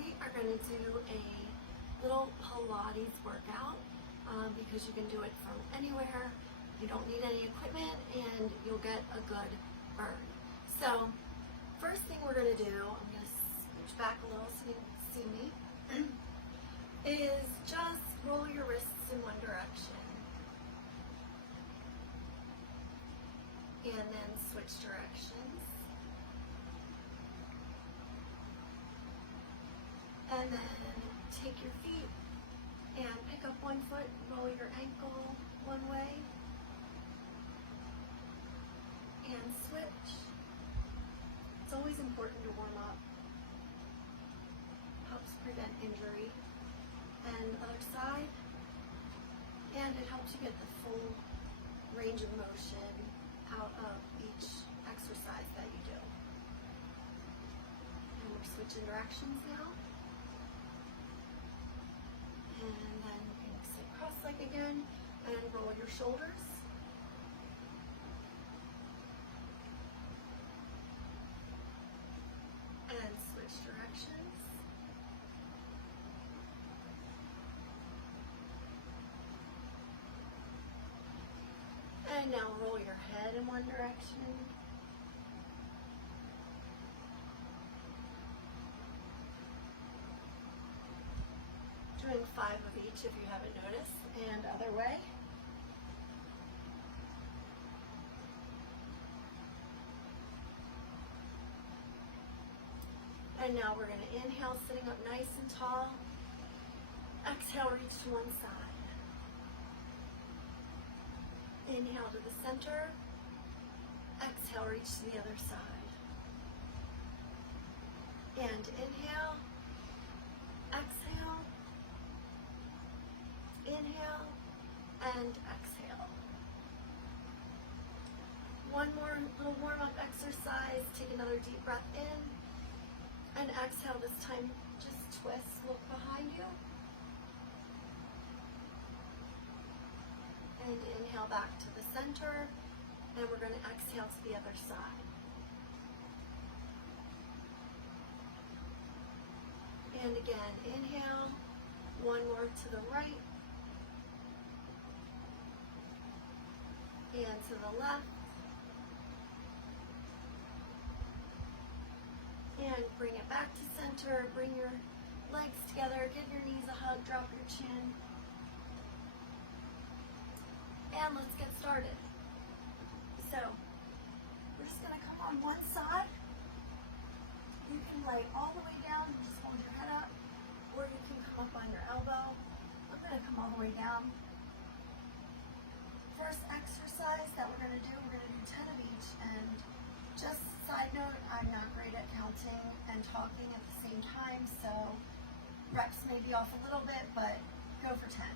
we are going to do a little Pilates workout because you can do it from anywhere. You don't need any equipment and you'll get a good burn. So first thing we're going to do, I'm going to switch back a little so you can see me, is just roll your wrists in one direction and then switch directions. And then take your feet and pick up one foot, roll your ankle one way, and switch. It's always important to warm up. Helps prevent injury. And other side. And it helps you get the full range of motion out of each exercise that you do. And we're switching directions now. And then you can sit cross-legged again and roll your shoulders. And switch directions. And now roll your head in one direction. Doing 5 of each if you haven't noticed, and other way. And now we're going to inhale, sitting up nice and tall. Exhale, reach to one side. Inhale to the center. Exhale, reach to the other side. And inhale, exhale, inhale, and exhale. One more little warm-up exercise. Take another deep breath in, and exhale. This time, just twist, look behind you. And inhale back to the center, and we're going to exhale to the other side. And again, inhale, one more to the right, and to the left, and bring it back to center, bring your legs together, give your knees a hug, drop your chin. And let's get started. So, we're just going to come on one side. You can lay all the way down and just hold your head up, or you can come up on your elbow. I'm going to come all the way down. First exercise that we're going to do 10 of each. And just side note, I'm not great at counting and talking at the same time, so reps may be off a little bit, but go for 10.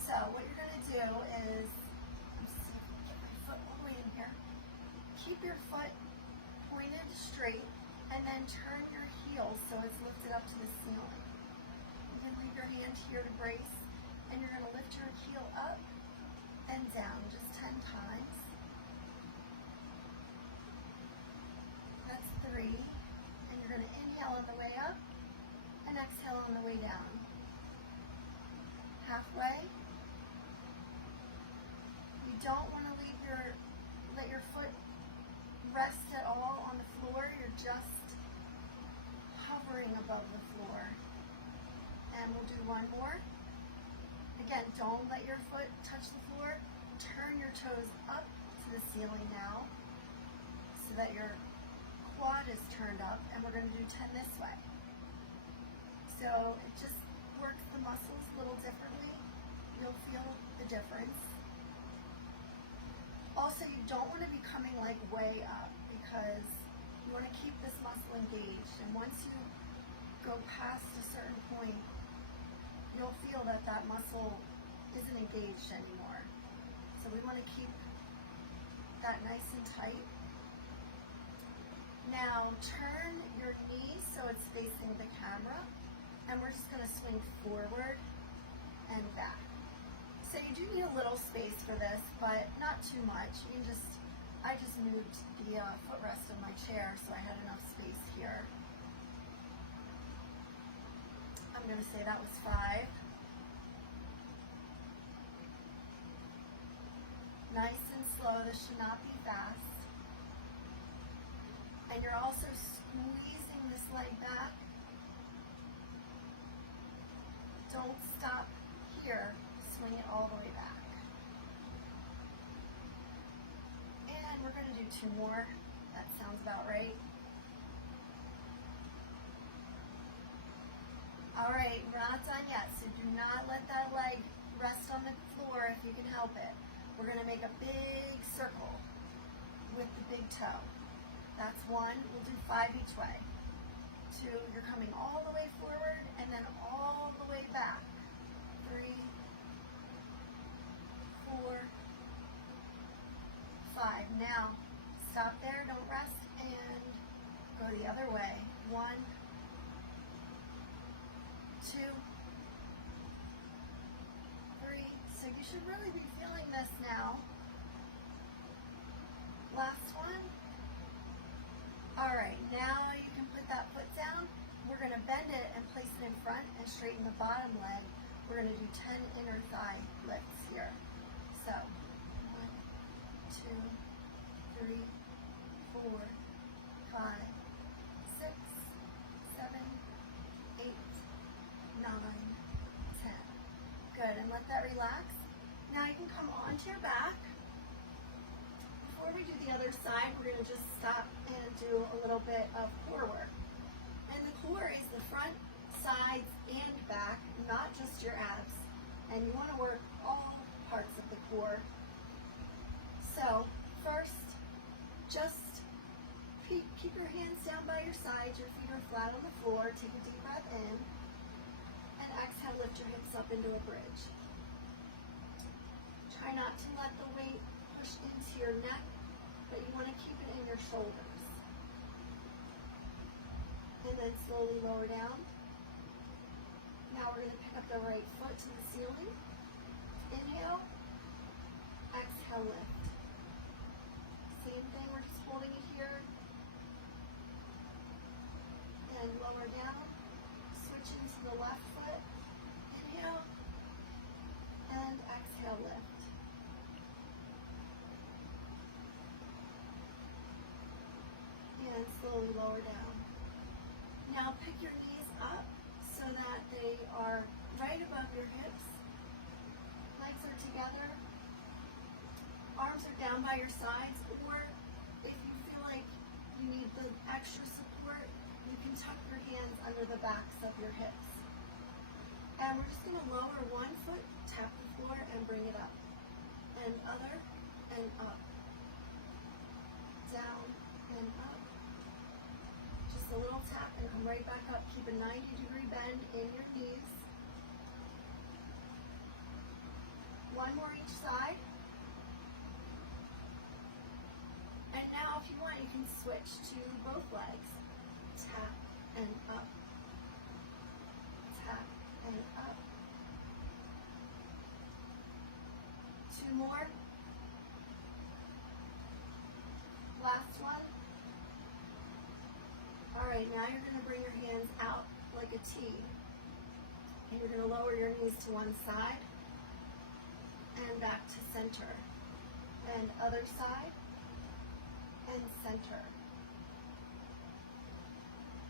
So what you're going to do is, let's see if I can get my foot all the way in here. Keep your foot pointed straight and then turn your heel so it's lifted up to the ceiling. You can leave your hand here to brace, and you're going to lift your heel up and down just 10 times. That's 3. And you're going to inhale on the way up and exhale on the way down. Halfway. You don't want to let your foot rest at all on the floor. You're just hovering above the floor. And we'll do one more. Again, don't let your foot touch the floor. Turn your toes up to the ceiling now so that your quad is turned up, and we're going to do 10 this way. So it just works the muscles a little differently. You'll feel the difference. Also, you don't want to be coming like way up because you want to keep this muscle engaged. And once you go past a certain point, you'll feel that that muscle isn't engaged anymore. So we want to keep that nice and tight. Now turn your knees so it's facing the camera, and we're just going to swing forward and back. So you do need a little space for this, but not too much. You can just, I just moved the footrest of my chair so I had enough space here. going to say that was 5. Nice and slow. This should not be fast. And you're also squeezing this leg back. Don't stop here. Swing it all the way back. And we're going to do 2 more. That sounds about right. All right, we're not done yet, so do not let that leg rest on the floor if you can help it. We're going to make a big circle with the big toe. That's 1. We'll do 5 each way. 2, you're coming all the way forward and then all the way back. 3, 4, 5. Now, stop there, don't rest, and go the other way. 1, 2, 3. So you should really be feeling this now. Last one. All right, now you can put that foot down. We're going to bend it and place it in front and straighten the bottom leg. We're going to do 10 inner thigh lifts here. So, 1, 2, 3, 4, 5, 6, 7, 8, 9, 10. Good, and let that relax. Now you can come onto your back. Before we do the other side, we're going to just stop and do a little bit of core work. And the core is the front, sides, and back, not just your abs. And you want to work all parts of the core. So, first, just keep your hands down by your sides, your feet are flat on the floor, take a deep breath in, and exhale, lift your hips up into a bridge. Try not to let the weight push into your neck, but you want to keep it in your shoulders. And then slowly lower down. Now we're going to pick up the right foot to the ceiling. Inhale, exhale, lift. Same thing, we're just holding it here. And lower down. Switch into the left foot. Inhale, and exhale, lift. And slowly lower down. Now pick your knees up so that they are right above your hips. Legs are together. Arms are down by your sides, or if you feel like you need the extra support, you can tuck your hands under the backs of your hips. And we're just going to lower one foot, tap the floor, and bring it up. And other, and up. Down, and up. Just a little tap and come right back up. Keep a 90-degree bend in your knees. One more each side. And now if you want, you can switch to both legs. Tap and up. Tap and up. 2 more. Last one. Alright, now you're going to bring your hands out like a T. And you're going to lower your knees to one side and back to center. And other side and center.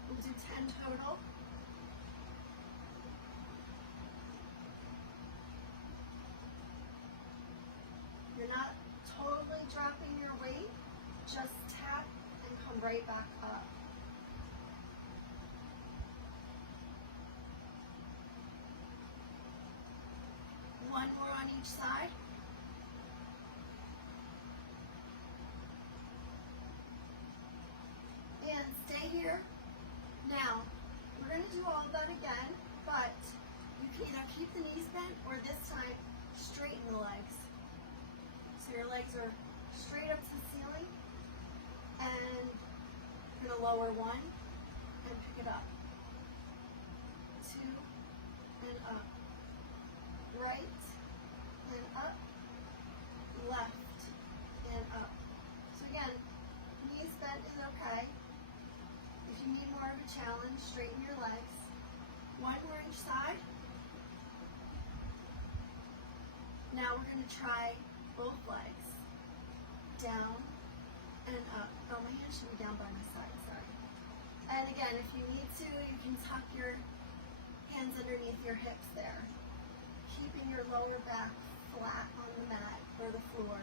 We'll do 10 total. You're not totally dropping your weight, just tap and come right back up. One more on each side. And stay here. Now, we're going to do all of that again, but you can either keep the knees bent or this time straighten the legs. So your legs are straight up to the ceiling, and you're going to lower one and pick it up. 2 and up. Right and up. Left and up. So again, knees bent is okay. If you need more of a challenge, straighten your legs. One more each side. Now we're going to try both legs. Down and up. Oh, my hand should be down by my side, sorry. And again, if you need to, you can tuck your hands underneath your hips there. Keeping your lower back flat on the mat or the floor.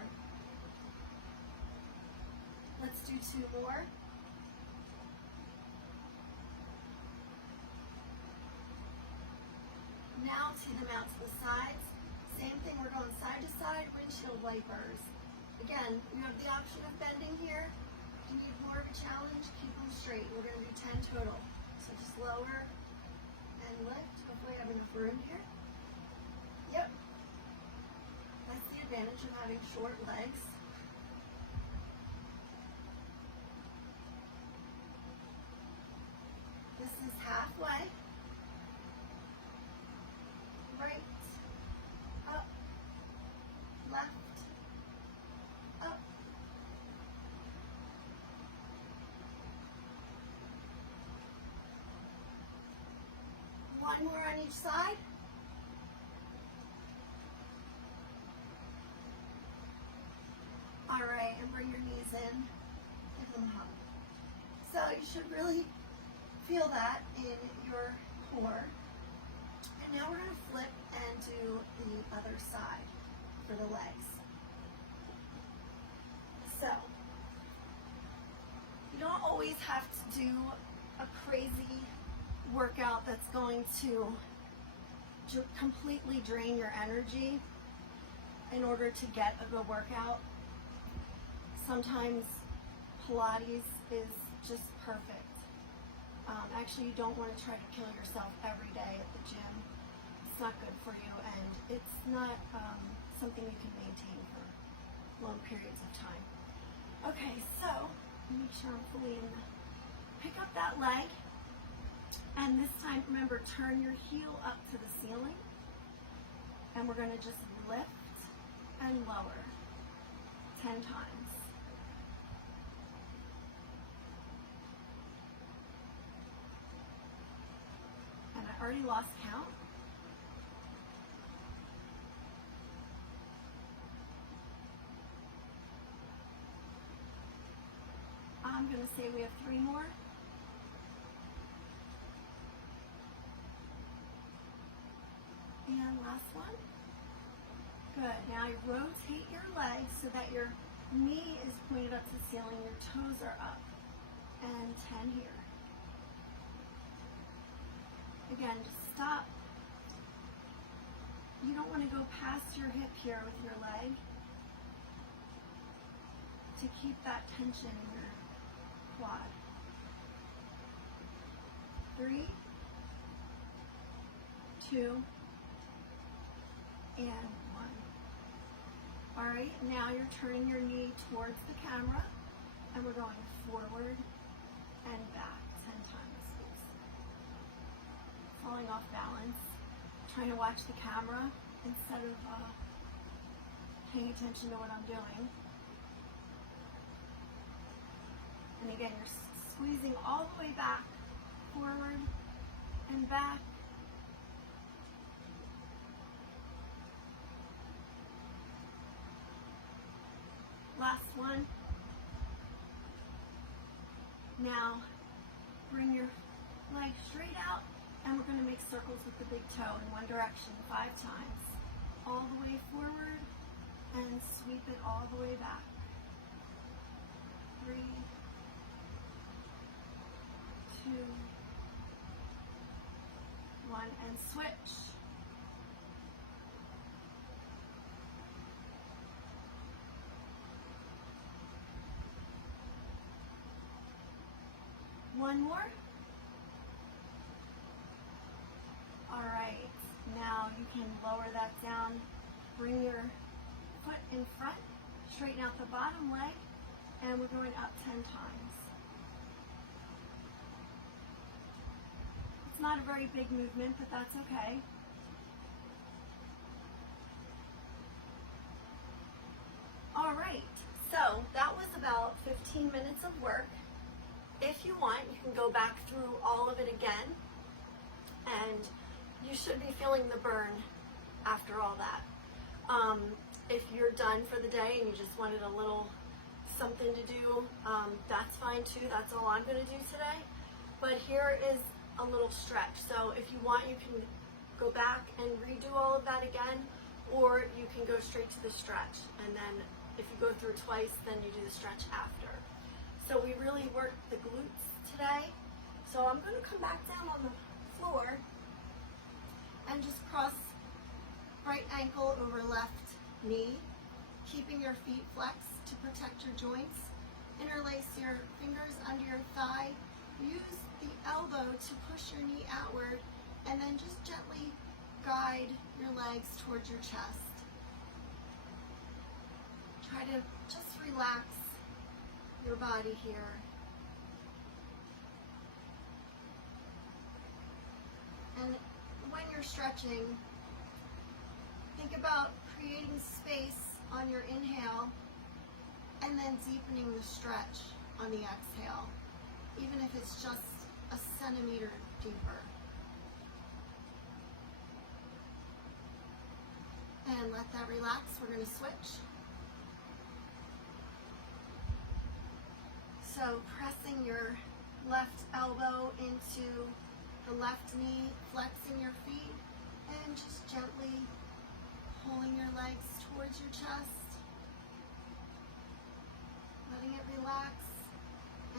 Let's do two more. Now tee them out to the sides. Same thing, we're going side to side, windshield wipers. Again, you have the option of bending here. If you need more of a challenge, keep them straight. We're going to do 10 total. So just lower and lift. Hopefully I have enough room here. Yep. That's the advantage of having short legs. This is halfway. Right, up, left, up. One more on each side. All right, and bring your knees in, give them a hug. So you should really feel that in your core. And now we're going to flip and do the other side for the legs. So, you don't always have to do a crazy workout that's going to completely drain your energy in order to get a good workout. Sometimes Pilates is just perfect. Actually, you don't want to try to kill yourself every day at the gym. It's not good for you, and it's not something you can maintain for long periods of time. Okay, so make sure I'm fully in the, pick up that leg, and this time, remember, turn your heel up to the ceiling, and we're going to just lift and lower 10 times. And I already lost count. I'm going to say we have 3 more. And last one. Good. Now you rotate your legs so that your knee is pointed up to the ceiling, your toes are up. And 10 here. Again, just stop. You don't want to go past your hip here with your leg to keep that tension in your quad. 3, 2, and 1. All right, now you're turning your knee towards the camera, and we're going forward and back 10 times. Falling off balance, trying to watch the camera instead of paying attention to what I'm doing. And again, you're squeezing all the way back, forward and back. Last one. Now, bring your leg straight out, and we're going to make circles with the big toe in one direction 5 times. All the way forward, and sweep it all the way back. 3, 2, 1, and switch. One more. All right, now you can lower that down. Bring your foot in front, straighten out the bottom leg, and we're going up 10 times. It's not a very big movement, but that's okay. All right, so that was about 15 minutes of work. If you want, you can go back through all of it again and you should be feeling the burn after all that. If you're done for the day and you just wanted a little something to do, that's fine too. That's all I'm going to do today. But here is a little stretch. So if you want, you can go back and redo all of that again, or you can go straight to the stretch. And then if you go through twice, then you do the stretch after. So we really worked the glutes today. So I'm going to come back down on the floor and just cross right ankle over left knee, keeping your feet flexed to protect your joints. Interlace your fingers under your thigh. Use the elbow to push your knee outward, and then just gently guide your legs towards your chest. Try to just relax your body here. And when you're stretching, think about creating space on your inhale and then deepening the stretch on the exhale, even if it's just a centimeter deeper. And let that relax. We're going to switch. So pressing your left elbow into the left knee, flexing your feet, and just gently pulling your legs towards your chest, letting it relax,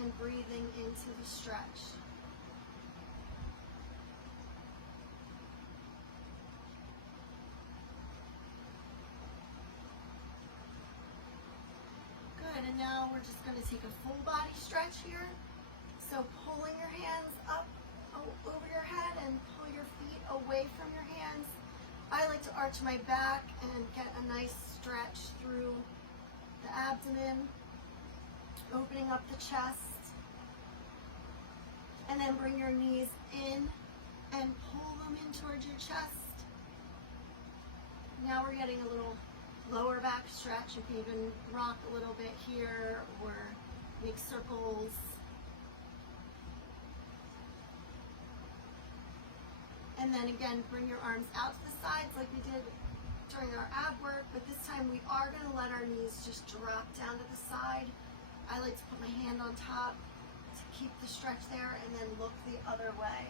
and breathing into the stretch. Good, and now we're just going to take a full body stretch here. So pulling your hands up over your head and pull your feet away from your hands. I like to arch my back and get a nice stretch through the abdomen, opening up the chest. And then bring your knees in and pull them in towards your chest. Now we're getting a little lower back stretch. You can even rock a little bit here or make circles. And then again, bring your arms out to the sides like we did during our ab work, but this time we are going to let our knees just drop down to the side. I like to put my hand on top to keep the stretch there and then look the other way.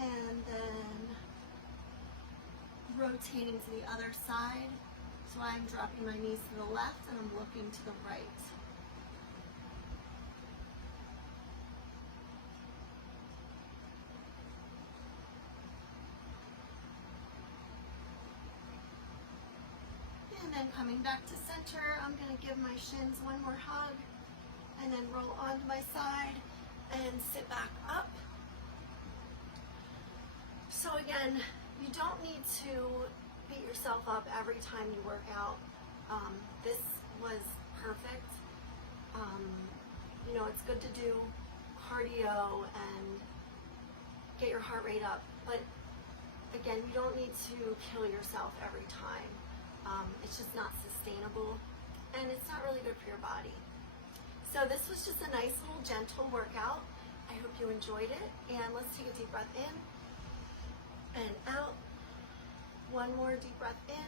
And then rotating to the other side. So I'm dropping my knees to the left and I'm looking to the right. And then coming back to center, I'm going to give my shins one more hug and then roll onto my side and sit back up. So again, you don't need to beat yourself up every time you work out. This was perfect. You know, it's good to do cardio and get your heart rate up, but again, you don't need to kill yourself every time. It's just not sustainable, and it's not really good for your body. So this was just a nice little gentle workout. I hope you enjoyed it, and let's take a deep breath in and out. One more deep breath in